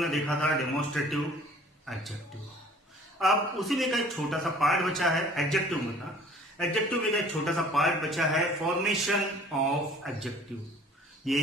हमने देखा था डेमोन्स्ट्रेटिव एडजेक्टिव। अब उसी में का एक छोटा सा पार्ट बचा है एडजेक्टिव में का। एडजेक्टिव में का एक छोटा सा पार्ट बचा है फॉर्मेशन ऑफ एडजेक्टिव। ये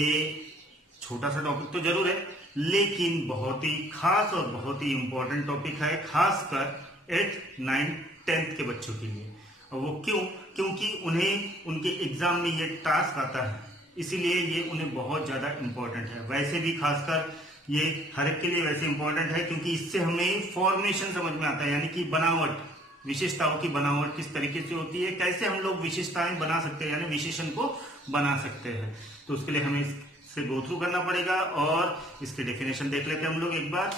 छोटा सा टॉपिक तो जरूर है, लेकिन बहुत ही खास और बहुत ही इंपॉर्टेंट टॉपिक है, खासकर 8th, 9th, 10th के बच्चों के लिए। और वो क्यों? क्योंकि उन्हें उनके एग्जाम में ये टास्क आता है, इसीलिए ये उन्हें बहुत ज्यादा इंपॉर्टेंट है। वैसे भी खासकर ये हर एक के लिए वैसे इंपॉर्टेंट है, क्योंकि इससे हमें फॉर्मेशन समझ में आता है, यानी कि बनावट, विशेषताओं की बनावट किस तरीके से होती है, कैसे हम लोग विशेषताएं बना सकते हैं, यानी विशेषण को बना सकते हैं। तो उसके लिए हमें इससे गो थ्रू करना पड़ेगा और इसकी डेफिनेशन देख लेते हैं हम लोग एक बार।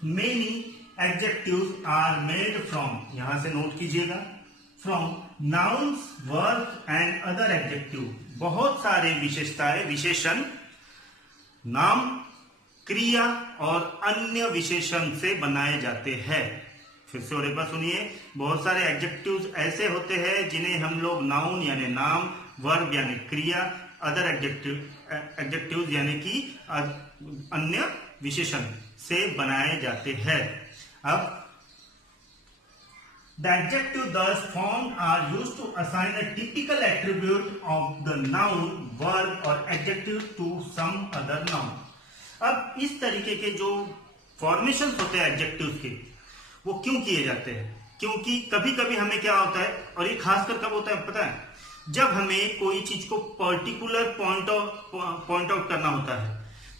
Many adjectives are made from, यहां से नोट कीजिएगा, from nouns, verb and other adjective. बहुत सारे विशेषताएं, विशेषण नाम, क्रिया और अन्य विशेषण से बनाए जाते हैं। फिर से और एक बार सुनिए, बहुत सारे एडजेक्टिव्स ऐसे होते हैं जिन्हें हम लोग नाउन यानी नाम, वर्ब यानी क्रिया, अदर एडजेक्टिव्स यानी कि अन्य विशेषण से बनाए जाते हैं। अब the adjective thus formed are used to assign a typical attribute of the noun, verb or adjective to some other noun। अब इस तरीके के जो फॉर्मेशन होते हैं एडजेक्टिव्स के, वो क्यों किए जाते हैं? क्योंकि कभी कभी हमें क्या होता है, और ये खासकर कब होता है पता है, जब हमें कोई चीज को पर्टिकुलर पॉइंट आउट करना होता है,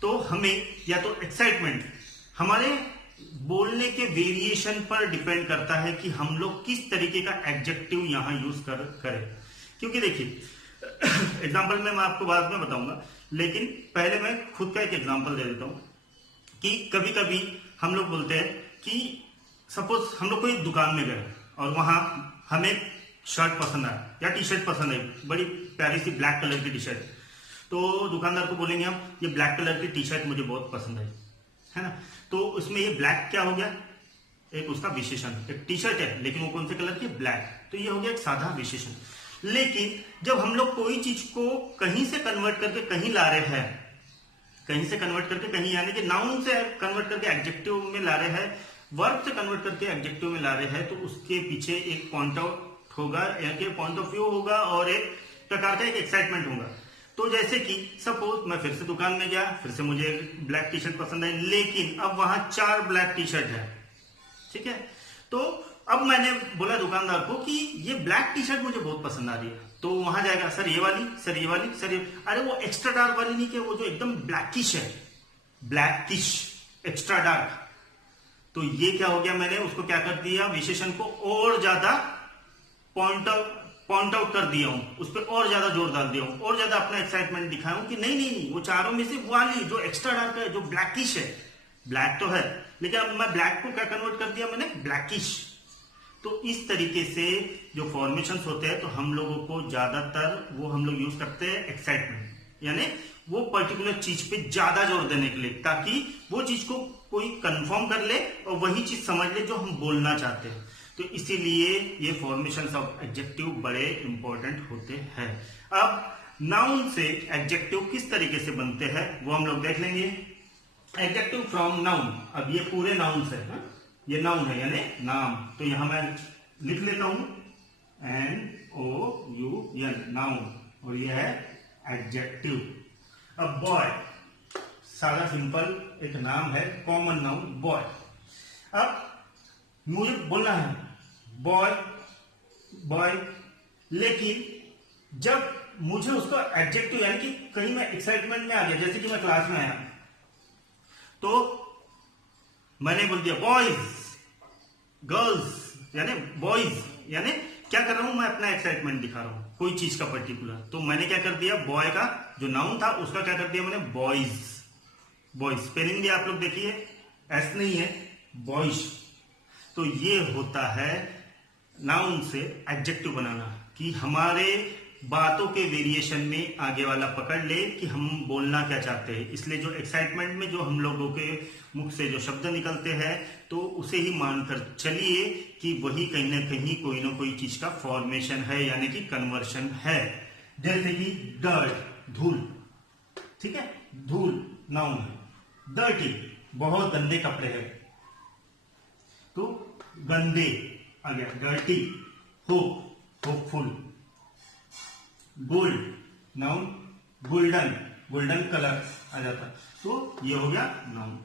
तो हमें या तो एक्साइटमेंट, हमारे बोलने के वेरिएशन पर डिपेंड करता है कि हम लोग किस तरीके का एडजेक्टिव यहां यूज करें। क्योंकि देखिए एग्जांपल में मैं आपको बाद में बताऊंगा, लेकिन पहले मैं खुद का एक एग्जांपल दे देता हूं कि कभी कभी हम लोग बोलते हैं कि सपोज हम लोग कोई दुकान में गए और वहां हमें शर्ट पसंद आया या टी शर्ट पसंद आई, बड़ी प्यारी सी ब्लैक कलर की टी शर्ट, तो दुकानदार को बोलेंगे हम, ये ब्लैक कलर की टी शर्ट मुझे बहुत पसंद आई, है ना। तो उसमें ये ब्लैक क्या हो गया, एक उसका विशेषण। एक टी शर्ट है लेकिन वो कौन से कलर की, ब्लैक, तो ये हो गया एक साधा विशेषण। लेकिन जब हम लोग कोई चीज को कहीं से कन्वर्ट करके कहीं ला रहे हैं, कहीं से कन्वर्ट करके कहीं, यानी कि नाउन से कन्वर्ट करके एडजेक्टिव में ला रहे हैं, वर्ब से कन्वर्ट करके एडजेक्टिव में ला रहे हैं, तो उसके पीछे एक पॉइंट आउट होगा, यानी पॉइंट ऑफ व्यू होगा और एक प्रकार का एक एक्साइटमेंट होगा। तो जैसे कि सपोज मैं फिर से दुकान में गया, फिर से मुझे ब्लैक टी शर्ट पसंद आई, लेकिन अब वहां 4 ब्लैक टी शर्ट है, ठीक है। तो अब मैंने बोला दुकानदार को कि ये ब्लैक टी शर्ट मुझे बहुत पसंद आ रही है, तो वहां जाएगा, सर ये वाली, सर ये वाली, सर ये, अरे वो एक्स्ट्रा डार्क वाली नहीं, कि वो जो एकदम ब्लैकिश है, ब्लैकिश एक्स्ट्रा डार्क। तो ये क्या हो गया, मैंने उसको क्या कर दिया, विशेषण को और ज्यादा पॉइंट आउट कर दिया हूं, उस पर और ज्यादा जोर डाल दिया हूं, और ज्यादा अपना एक्साइटमेंट दिखाया हूं कि नहीं नहीं नहीं, वो चारों में से वाली जो एक्स्ट्रा डार्क है, जो ब्लैकिश है, ब्लैक तो है लेकिन अब मैं ब्लैक को क्या कन्वर्ट कर दिया मैंने, ब्लैकिश। तो इस तरीके से जो फॉर्मेशंस होते हैं, तो हम लोगों को ज्यादातर वो हम लोग यूज करते हैं एक्साइटमेंट, यानी वो पर्टिकुलर चीज पे ज्यादा जोर देने के लिए, ताकि वो चीज को कोई कंफर्म कर ले और वही चीज समझ ले जो हम बोलना चाहते हैं। तो इसीलिए ये फॉर्मेशंस ऑफ एडजेक्टिव बड़े इंपॉर्टेंट होते हैं। अब नाउन से एडजेक्टिव किस तरीके से बनते हैं वो हम लोग देख लेंगे। एडजेक्टिव फ्रॉम नाउन, अब ये पूरे नाउन से है, ये नाउन है यानी नाम, तो यहां मैं लिख लेता हूं NOUN, नाउन, और ये है एडजेक्टिव। अब बॉय, सादा सिंपल एक नाम है, कॉमन नाउन बॉय। अब मुझे बोलना है बॉय बॉय, लेकिन जब मुझे उसका एडजेक्टिव, यानी कि कहीं मैं एक्साइटमेंट में आ गया, जैसे कि मैं क्लास में आया तो मैंने बोल दिया बॉयज, गर्ल्स, यानी बॉयज, यानी क्या कर रहा हूं मैं, अपना एक्साइटमेंट दिखा रहा हूं कोई चीज का पर्टिकुलर। तो मैंने क्या कर दिया, बॉय का जो नाउन था उसका क्या कर दिया मैंने, बॉयज। बॉयज स्पेलिंग भी आप लोग देखिए, एस नहीं है, बॉयज। तो ये होता है नाउन से एडजेक्टिव बनाना, कि हमारे बातों के वेरिएशन में आगे वाला पकड़ ले कि हम बोलना क्या चाहते हैं। इसलिए जो एक्साइटमेंट में जो हम लोगों के मुख से जो शब्द निकलते हैं, तो उसे ही मानकर चलिए कि वही कहीं ना कोई चीज का फॉर्मेशन है, यानी कि कन्वर्शन है। जैसे कि डर्ट, धूल, ठीक है, धूल नाउन है, डर्टी बहुत गंदे कपड़े हैं, तो गंदे आ गया, dirty. Hope, hopeful. Gold, noun golden, golden colour आ जाता, तो ये हो गया नाउन।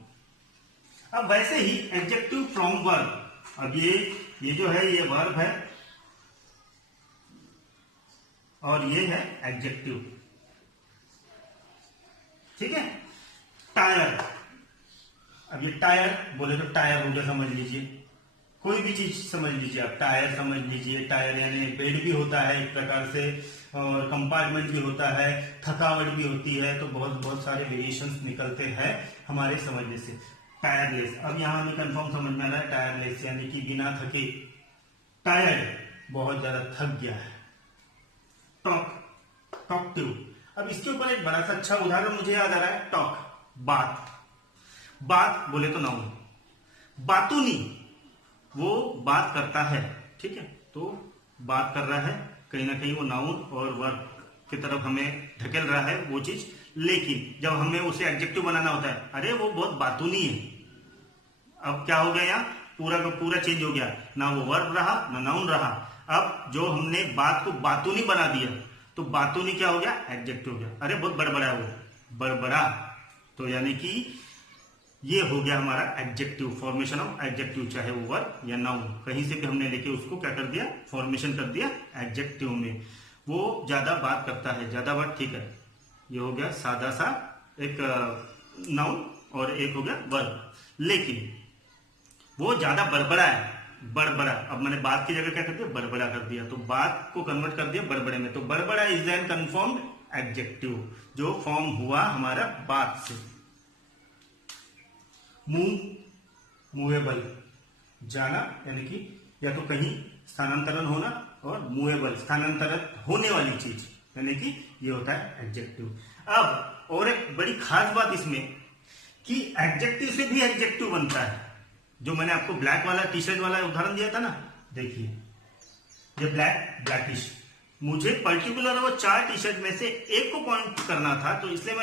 अब वैसे ही एडजेक्टिव फ्रॉम वर्ब, अब ये जो है ये वर्ब है और ये है एडजेक्टिव, ठीक है। टायर, अब ये टायर बोले तो टायर हो गया, समझ लीजिए, कोई भी चीज समझ लीजिए आप, टायर समझ लीजिए। टायर यानी बेड भी होता है एक प्रकार से, और कंपार्टमेंट भी होता है, थकावट भी होती है, तो बहुत सारे वेरिएशंस निकलते हैं हमारे समझने से। टायरलेस, अब यहां हमें कंफर्म समझ में आ रहा है, टायरलेस यानी कि बिना थके, टायर्ड, बहुत ज्यादा थक गया है। Talk, talkative. अब इसके ऊपर एक बड़ा सा अच्छा उदाहरण मुझे याद आ रहा है, टॉक, बात। बात बोले तो नाउन, बातूनी, वो बात करता है, ठीक है, तो बात कर रहा है, कहीं ना कहीं वो नाउन और वर्ब की तरफ हमें ढकेल रहा है वो चीज। लेकिन जब हमें उसे एडजेक्टिव बनाना होता है, अरे वो बहुत बातूनी है, अब क्या हो गया, यहाँ पूरा का पूरा चेंज हो गया, ना वो वर्ब रहा ना नाउन रहा। अब जो हमने बात को बातूनी बना दिया, तो बातूनी क्या हो गया, एडजेक्टिव हो गया। अरे बहुत बड़बड़ा है वो, बड़बड़ा, तो यानी कि ये हो गया हमारा एडजेक्टिव, फॉर्मेशन ऑफ एडजेक्टिव, चाहे वो वर्ब या नाउन, कहीं से भी हमने लेके उसको क्या कर दिया, फॉर्मेशन कर दिया एडजेक्टिव में। वो ज्यादा बात करता है, ज्यादा बात, ठीक है, ये हो गया सादा सा एक नाउन और एक हो गया वर्ब। लेकिन वो ज्यादा बड़बड़ा है, बड़बड़ा, अब मैंने बात की जगह क्या कर दिया, बड़बड़ा कर दिया, तो बात को कन्वर्ट कर दिया बड़बड़े में, तो बड़बड़ा इज एन कन्फर्म्ड एडजेक्टिव, जो फॉर्म हुआ हमारा बात से। मूव, मूवेबल, जाना यानी कि या तो कहीं स्थानांतरण होना, और मूवेबल, स्थानांतरित होने वाली चीज, यानी कि ये होता है एडजेक्टिव। अब और एक बड़ी खास बात इसमें कि एडजेक्टिव से भी एडजेक्टिव बनता है। जो मैंने आपको ब्लैक वाला टी शर्ट वाला उदाहरण दिया था ना, देखिए ये ब्लैक, ब्लैकिश, मुझे पर्टिकुलर वो 4 टी शर्ट में से एक को पॉइंट करना था, तो इसलिए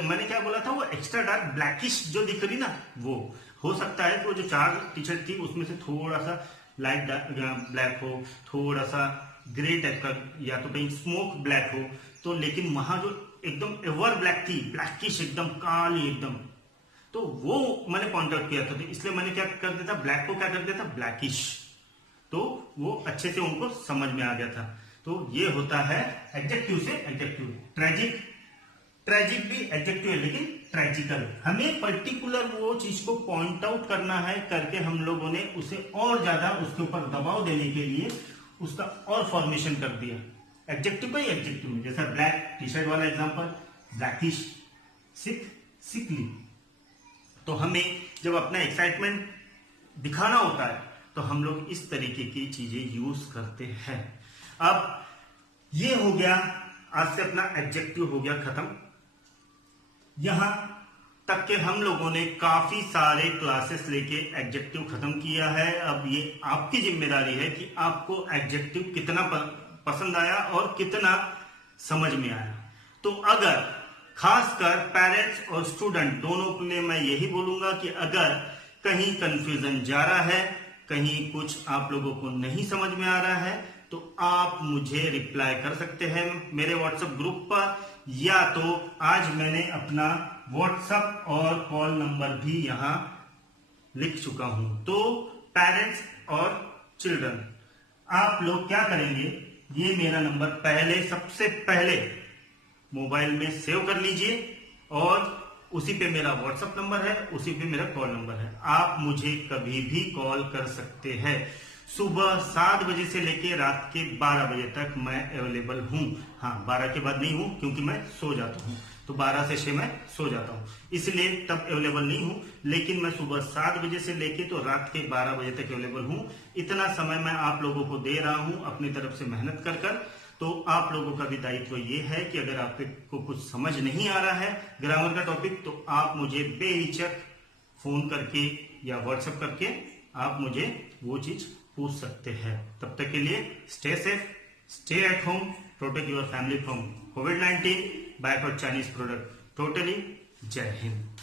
मैंने क्या बोला था, वो एक्स्ट्रा डार्क ब्लैकिश जो दिख रही ना, वो हो सकता है कि वो जो 4 टी शर्ट थी उसमें से थोड़ा सा लाइट ब्लैक हो, थोड़ा सा ग्रे टाइप का, या तो कहीं स्मोक ब्लैक हो, तो लेकिन वहां जो एकदम एवर ब्लैक थी, ब्लैकिश एकदम काली एकदम, तो वो मैंने पॉइंट आउट किया था, तो इसलिए मैंने क्या कर दिया था, ब्लैक को क्या कर दिया था, ब्लैकिश, तो वो अच्छे से उनको समझ में आ गया था। तो ये होता है एडजेक्टिव से एडजेक्टिव। ट्रेजिक, ट्रेजिक भी एडजेक्टिव है, लेकिन ट्रेजिकल, हमें पर्टिकुलर वो चीज को पॉइंट आउट करना है, करके हम लोगों ने उसे और ज्यादा उसके ऊपर दबाव देने के लिए उसका और फॉर्मेशन कर दिया एडजेक्टिव बाई एडजेक्टिव में। जैसा ब्लैक टी शर्ट वाला एग्जांपल, ब्लैकिश, सिक, सिकली। तो हमें जब अपना एक्साइटमेंट दिखाना होता है तो हम लोग इस तरीके की चीजें यूज करते हैं। अब ये हो गया, आज से अपना एडजेक्टिव हो गया खत्म। यहां तक के हम लोगों ने काफी सारे क्लासेस लेके एडजेक्टिव खत्म किया है। अब ये आपकी जिम्मेदारी है कि आपको एडजेक्टिव कितना पसंद आया और कितना समझ में आया। तो अगर खासकर पेरेंट्स और स्टूडेंट दोनों के लिए मैं यही बोलूंगा कि अगर कहीं कंफ्यूजन जा रहा है, कहीं कुछ आप लोगों को नहीं समझ में आ रहा है, तो आप मुझे रिप्लाई कर सकते हैं मेरे व्हाट्सएप ग्रुप पर, या तो आज मैंने अपना व्हाट्सएप और कॉल नंबर भी यहां लिख चुका हूं। तो पेरेंट्स और चिल्ड्रन, आप लोग क्या करेंगे, ये मेरा नंबर सबसे पहले मोबाइल में सेव कर लीजिए, और उसी पे मेरा व्हाट्सएप नंबर है, उसी पे मेरा कॉल नंबर है। आप मुझे कभी भी कॉल कर सकते हैं। सुबह 7 बजे से लेके रात के 12 बजे तक मैं अवेलेबल हूं। हाँ, 12 के बाद नहीं हूं क्योंकि मैं सो जाता हूं, तो 12 से 6 मैं सो जाता हूं, इसलिए तब अवेलेबल नहीं हूं। लेकिन मैं सुबह 7 बजे से लेके तो रात के 12 बजे तक अवेलेबल हूं। इतना समय मैं आप लोगों को दे रहा हूं अपनी तरफ से मेहनत कर कर। तो आप लोगों का भी दायित्व ये है कि अगर आपको कुछ समझ नहीं आ रहा है ग्रामर का टॉपिक, तो आप मुझे बेहिचक फोन करके या व्हाट्सएप करके आप मुझे वो चीज पूछ सकते हैं। तब तक के लिए stay safe, stay at home, protect your family from कोविड-19, बाय चाइनीज प्रोडक्ट टोटली। जय हिंद।